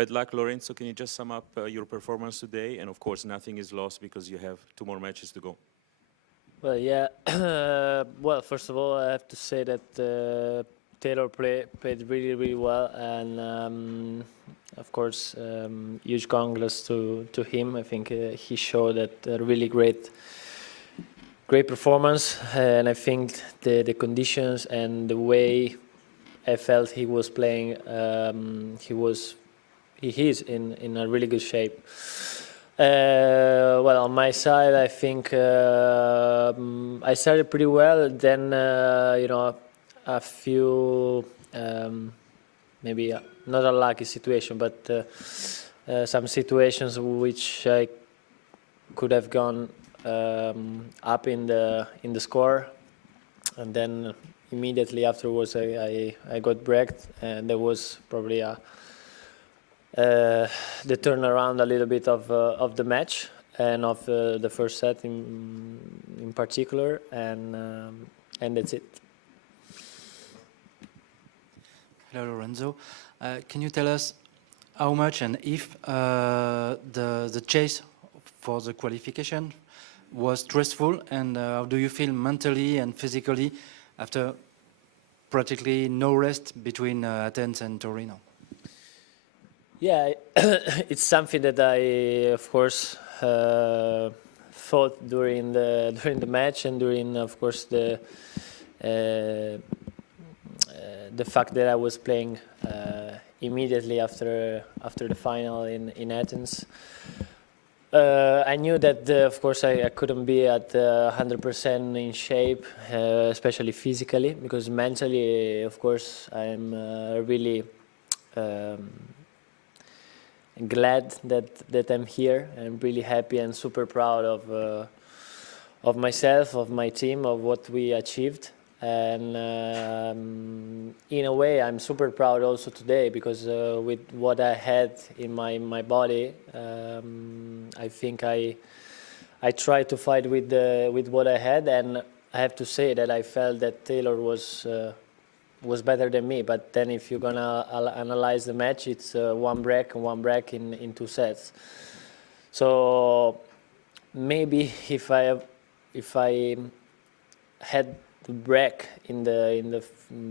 Bad luck, Lorenzo. Can you just sum up your performance today? And of course, nothing is lost because you have 2 more matches to go. Well, yeah. Well, first of all, I have to say that Taylor played really, really well, and of course, huge congrats to him. I think he showed that really great performance, and I think the conditions and the way I felt he was playing, he is in a really good shape. Well, on my side, I think I started pretty well. Then, a few, maybe not a lucky situation, but some situations which I could have gone up in the score, and then immediately afterwards I got breaked, and there was probably the turnaround a little bit of the match and of the first set in particular, and that's it. Hello, Lorenzo. Can you tell us how much and if the chase for the qualification was stressful, and how do you feel mentally and physically after practically no rest between Athens and Torino? Yeah, it's something that I, of course, thought during the match, and during, of course, the fact that I was playing immediately after the final in Athens. I knew that, of course, I couldn't be at 100% in shape, especially physically, because mentally, of course, I'm really glad that I'm here. I'm really happy and super proud of myself, of my team, of what we achieved. And in a way, I'm super proud also today, because with what I had in my body, I think I tried to fight with what I had, and I have to say that I felt that Taylor was better than me. But then, if you're gonna analyze the match, it's one break in 2 sets. So maybe if I had to break in the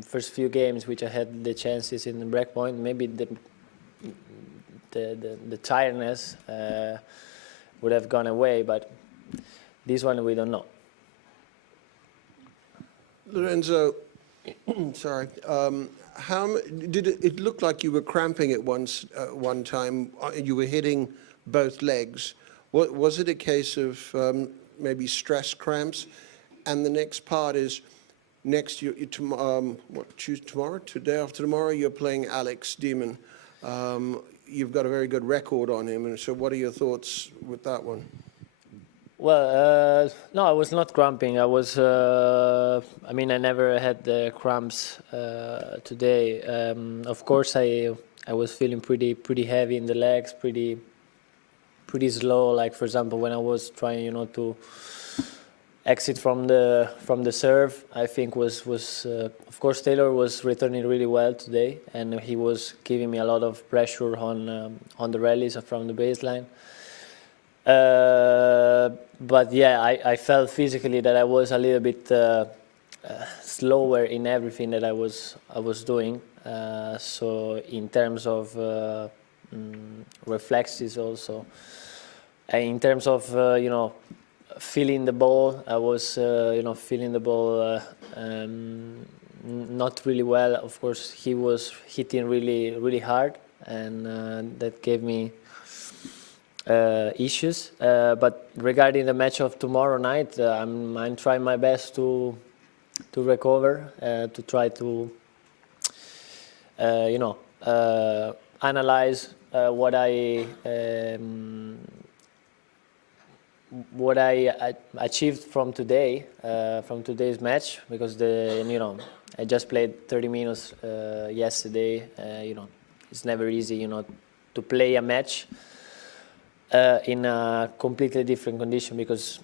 first few games, which I had the chances in the break point, maybe the tiredness would have gone away, but this one we don't know. Lorenzo, sorry. How did it look like you were cramping at one time? You were hitting both legs. Was it a case of maybe stress cramps? And the next part is, tomorrow, day after tomorrow, you're playing Alex Demon. You've got a very good record on him, and so what are your thoughts with that one? Well, no, I was not cramping. I was, I mean, I never had the cramps today. Of course, I was feeling pretty heavy in the legs, pretty slow. Like, for example, when I was trying, to exit from the serve, I think was of course, Taylor was returning really well today, and he was giving me a lot of pressure on the rallies from the baseline. But yeah, I felt physically that I was a little bit slower in everything that I was doing. So in terms of reflexes also, in terms of feeling the ball, I was feeling the ball not really well. Of course, he was hitting really hard, and that gave me issues. But regarding the match of tomorrow night, I'm trying my best to recover, to try to analyze what I achieved from today, from today's match, because I just played 30 minutes yesterday. It's never easy, to play a match in a completely different condition, because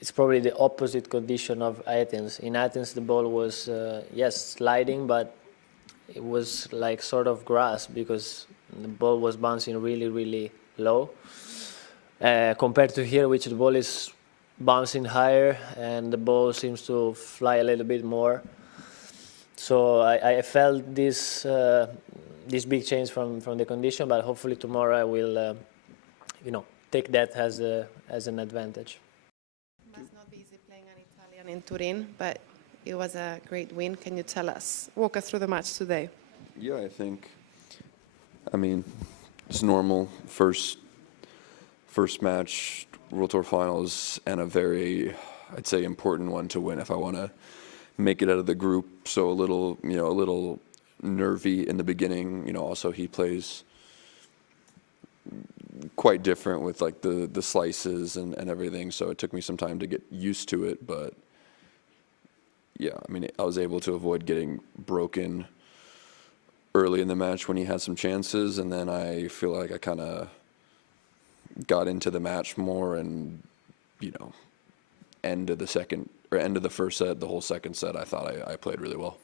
it's probably the opposite condition of Athens. In Athens, the ball was, yes, sliding, but it was like sort of grass because the ball was bouncing really, really low. Compared to here, which the ball is bouncing higher and the ball seems to fly a little bit more. So I felt this this big change from the condition, but hopefully tomorrow I will, take that as an advantage. It must not be easy playing an Italian in Turin, but it was a great win. Can you walk us through the match today? Yeah, I mean, it's normal. First match, World Tour Finals, and a very, I'd say, important one to win if I want to make it out of the group. So a little nervy in the beginning. Also he plays quite different with like the slices and everything. So it took me some time to get used to it, but yeah, I mean, I was able to avoid getting broken early in the match when he had some chances, and then I feel like I kind of got into the match more, and end of the first set, the whole second set, I thought I played really well.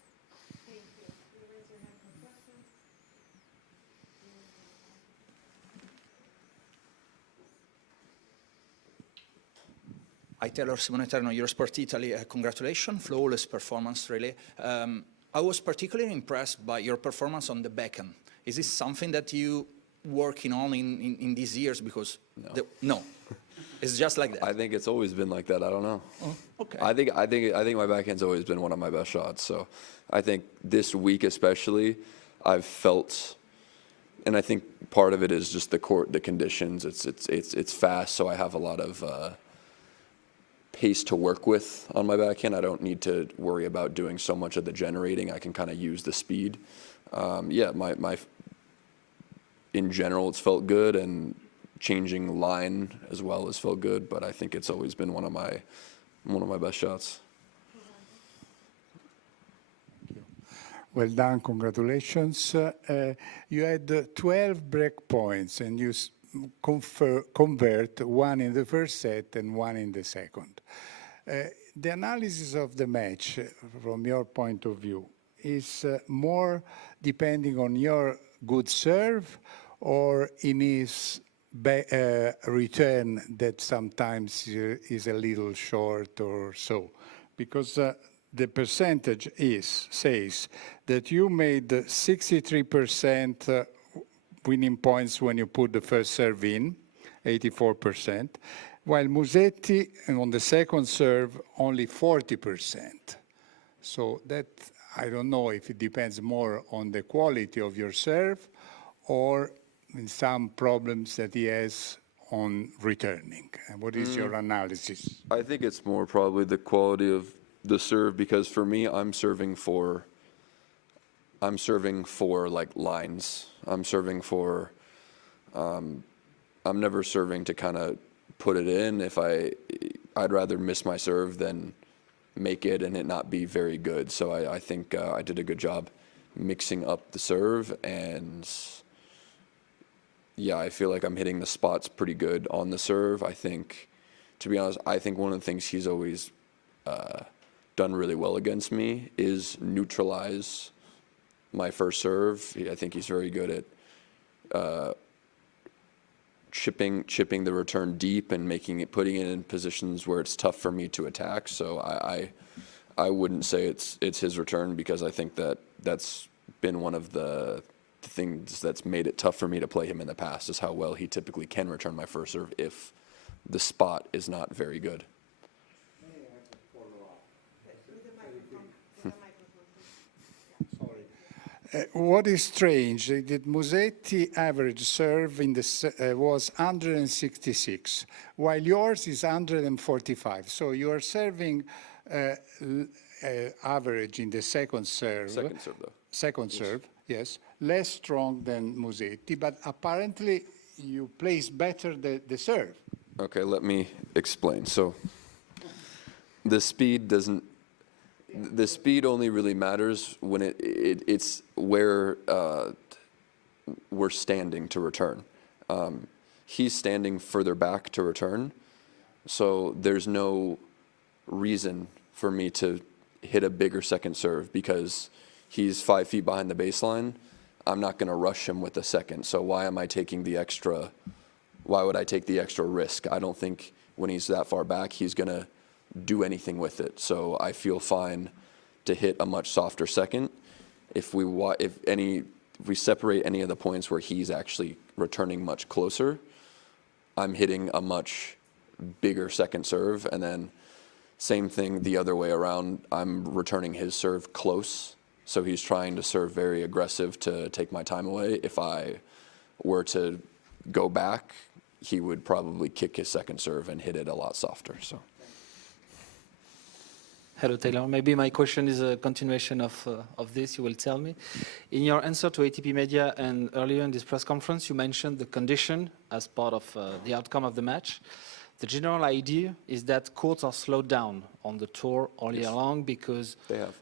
Hi, Taylor Simoneterno, Eurosport Italy. Congratulations, flawless performance, really. I was particularly impressed by your performance on the backhand. Is this something that you working on in these years? Because no, it's just like that. I think it's always been like that. I don't know. Oh, okay. I think my backhand's always been one of my best shots. So I think this week especially, I've felt, and I think part of it is just the court, the conditions. It's fast, so I have a lot of pace to work with on my backhand. I don't need to worry about doing so much of the generating. I can kind of use the speed. My in general, it's felt good, and changing line as well has felt good. But I think it's always been one of my best shots. Well done, congratulations. You had 12 break points, and you convert one in the first set and one in the second. The analysis of the match, from your point of view, is more depending on your good serve or in his return that sometimes is a little short or so? Because the percentage says that you made 63% winning points when you put the first serve in, 84%, while Musetti on the second serve only 40%. So that, I don't know if it depends more on the quality of your serve or in some problems that he has on returning. And what is your analysis? I think it's more probably the quality of the serve, because for me, I'm serving for like lines. I'm never serving to kind of put it in. I'd rather miss my serve than make it and it not be very good. So I think I did a good job mixing up the serve, and yeah, I feel like I'm hitting the spots pretty good on the serve. I think, to be honest, I think one of the things he's always done really well against me is neutralize my first serve. I think he's very good at chipping the return deep and putting it in positions where it's tough for me to attack. So I wouldn't say it's his return, because I think that's been one of the things that's made it tough for me to play him in the past, is how well he typically can return my first serve if the spot is not very good. What is strange is that Musetti average serve was 166, while yours is 145. So you are serving average in the second serve. Second serve, though. Second serve, yes. Less strong than Musetti, but apparently you place better the serve. Okay, let me explain. So the speed only really matters when it's where we're standing to return. He's standing further back to return, so there's no reason for me to hit a bigger second serve, because he's 5 feet behind the baseline. I'm not going to rush him with the second. So why am I taking the extra? Why would I take the extra risk? I don't think when he's that far back, he's going to do anything with it. So I feel fine to hit a much softer second. If we separate any of the points where he's actually returning much closer, I'm hitting a much bigger second serve, and then same thing the other way around. I'm returning his serve close, so he's trying to serve very aggressive to take my time away. If I were to go back, he would probably kick his second serve and hit it a lot softer. So. Hello, Taylor. Maybe my question is a continuation of this, you will tell me. In your answer to ATP Media and earlier in this press conference, you mentioned the condition as part of the outcome of the match. The general idea is that courts are slowed down on the tour all year long because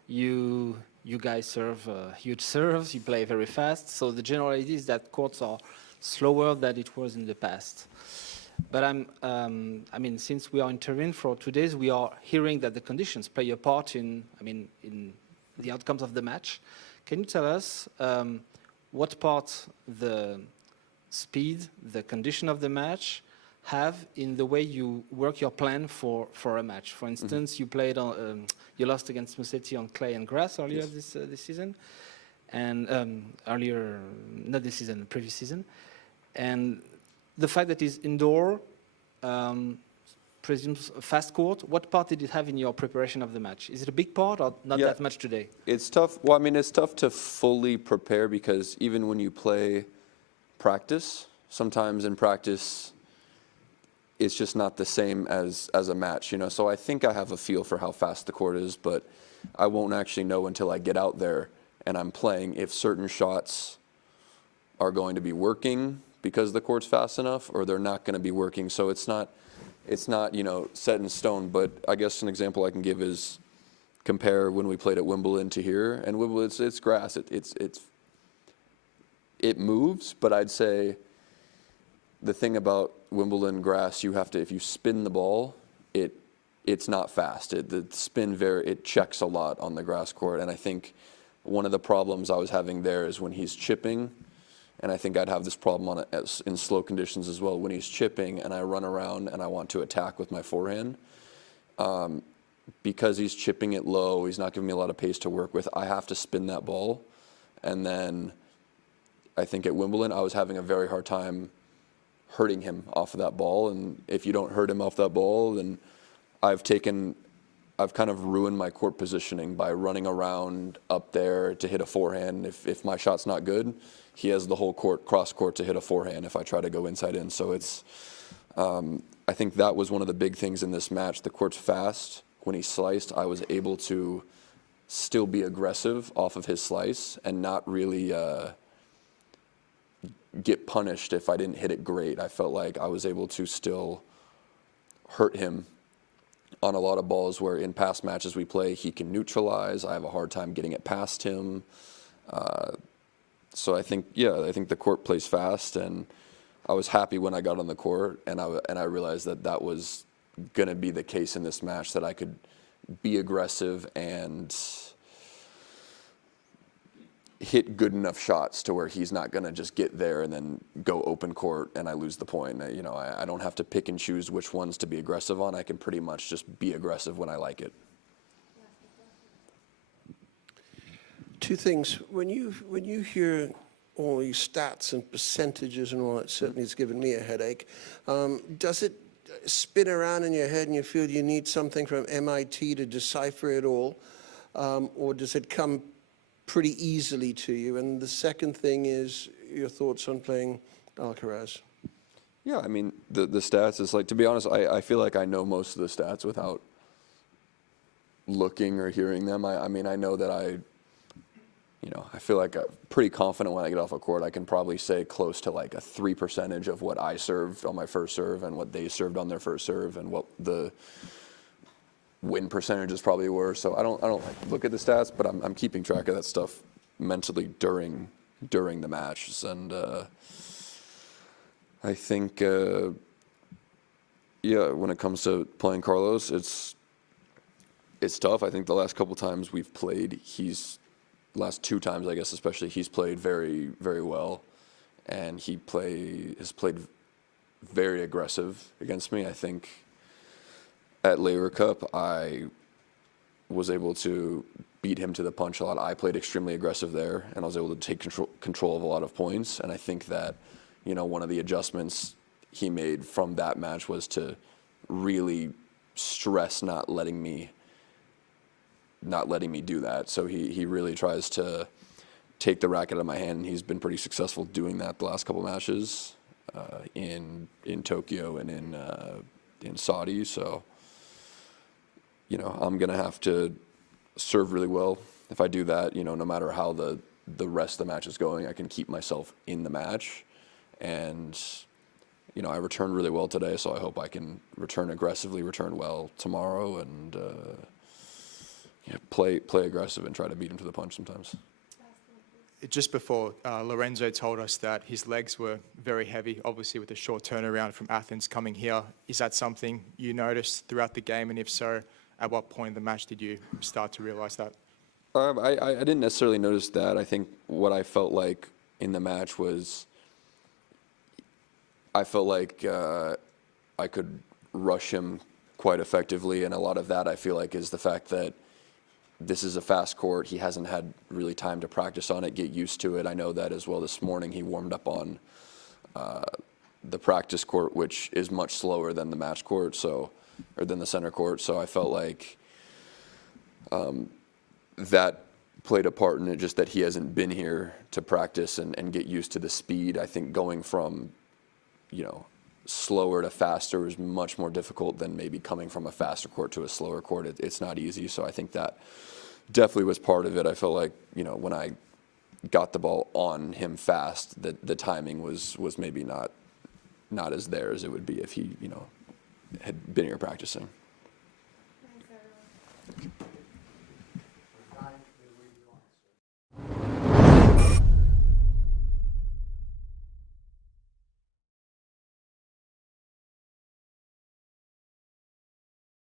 you guys serve huge serves, you play very fast. So the general idea is that courts are slower than it was in the past. But I mean, since we are interviewing for 2 days, we are hearing that the conditions play a part in the outcomes of the match. Can you tell us what part the speed, the condition of the match have in the way you work your plan for a match? For instance, you played on, you lost against Musetti on clay and grass earlier this season, and earlier, not this season, the previous season, and the fact that it's indoor, presumes a fast court. What part did it have in your preparation of the match? Is it a big part or not that much today? It's tough. Well, I mean, it's tough to fully prepare because even when you play practice, sometimes in practice, it's just not the same as a match, you know. So I think I have a feel for how fast the court is, but I won't actually know until I get out there and I'm playing if certain shots are going to be working because the court's fast enough, or they're not going to be working. So it's not, you know, set in stone. But I guess an example I can give is compare when we played at Wimbledon to here. And Wimbledon, it's grass. It moves, but I'd say the thing about Wimbledon grass, you have to, if you spin the ball, it's not fast. The spin it checks a lot on the grass court. And I think one of the problems I was having there is when he's chipping. And I think I'd have this problem in slow conditions as well. When he's chipping and I run around and I want to attack with my forehand, because he's chipping it low, he's not giving me a lot of pace to work with, I have to spin that ball. And then I think at Wimbledon, I was having a very hard time hurting him off of that ball. And if you don't hurt him off that ball, then I've kind of ruined my court positioning by running around up there to hit a forehand. If my shot's not good, he has the whole court, cross court, to hit a forehand if I try to go inside in. So I think that was one of the big things in this match. The court's fast. When he sliced, I was able to still be aggressive off of his slice and not really get punished if I didn't hit it great. I felt like I was able to still hurt him on a lot of balls where in past matches we play, he can neutralize. I have a hard time getting it past him. So I think the court plays fast, and I was happy when I got on the court, and I realized that was going to be the case in this match, that I could be aggressive and hit good enough shots to where he's not going to just get there and then go open court and I lose the point. You know, I don't have to pick and choose which ones to be aggressive on. I can pretty much just be aggressive when I like it. Two things. When you hear all these stats and percentages and all that, certainly it's given me a headache. Does it spin around in your head and you feel you need something from MIT to decipher it all? Or does it come pretty easily to you? And the second thing is your thoughts on playing Alcaraz. Yeah, I mean, the stats is like, to be honest, I feel like I know most of the stats without looking or hearing them. I mean, I know that I feel like I'm pretty confident when I get off a court. I can probably say close to like a 3% of what I served on my first serve and what they served on their first serve and what the win percentages probably were. So I don't like look at the stats, but I'm keeping track of that stuff mentally during the matches. And I think when it comes to playing Carlos, it's tough. I think the last couple times we've played, he's last two times, I guess, especially, he's played very, very well, and has played very aggressive against me. I think at Laver Cup, I was able to beat him to the punch a lot. I played extremely aggressive there, and I was able to take control of a lot of points. And I think that, you know, one of the adjustments he made from that match was to really stress not letting me do that. So he really tries to take the racket out of my hand, and he's been pretty successful doing that the last couple matches in Tokyo and in Saudi. So, you know, I'm gonna have to serve really well. If I do that, you know, no matter how the rest of the match is going, I can keep myself in the match. And, you know, I returned really well today, so I hope I can return aggressively, return well tomorrow, and yeah, play aggressive and try to beat him to the punch sometimes. Just before, Lorenzo told us that his legs were very heavy, obviously with the short turnaround from Athens coming here. Is that something you noticed throughout the game? And if so, at what point in the match did you start to realize that? I didn't necessarily notice that. I think what I felt like in the match was I felt like I could rush him quite effectively, and a lot of that I feel like is the fact that this is a fast court. He hasn't had really time to practice on it, get used to it. I know that as well. This morning he warmed up on the practice court, which is much slower than the match court, or than the center court. So I felt like that played a part in it, just that he hasn't been here to practice and get used to the speed. I think going from, you know, slower to faster is much more difficult than maybe coming from a faster court to a slower court. It's not easy. So I think that definitely was part of it. I felt like, you know, when I got the ball on him fast, the timing was maybe not as there as it would be if he, you know, had been here practicing.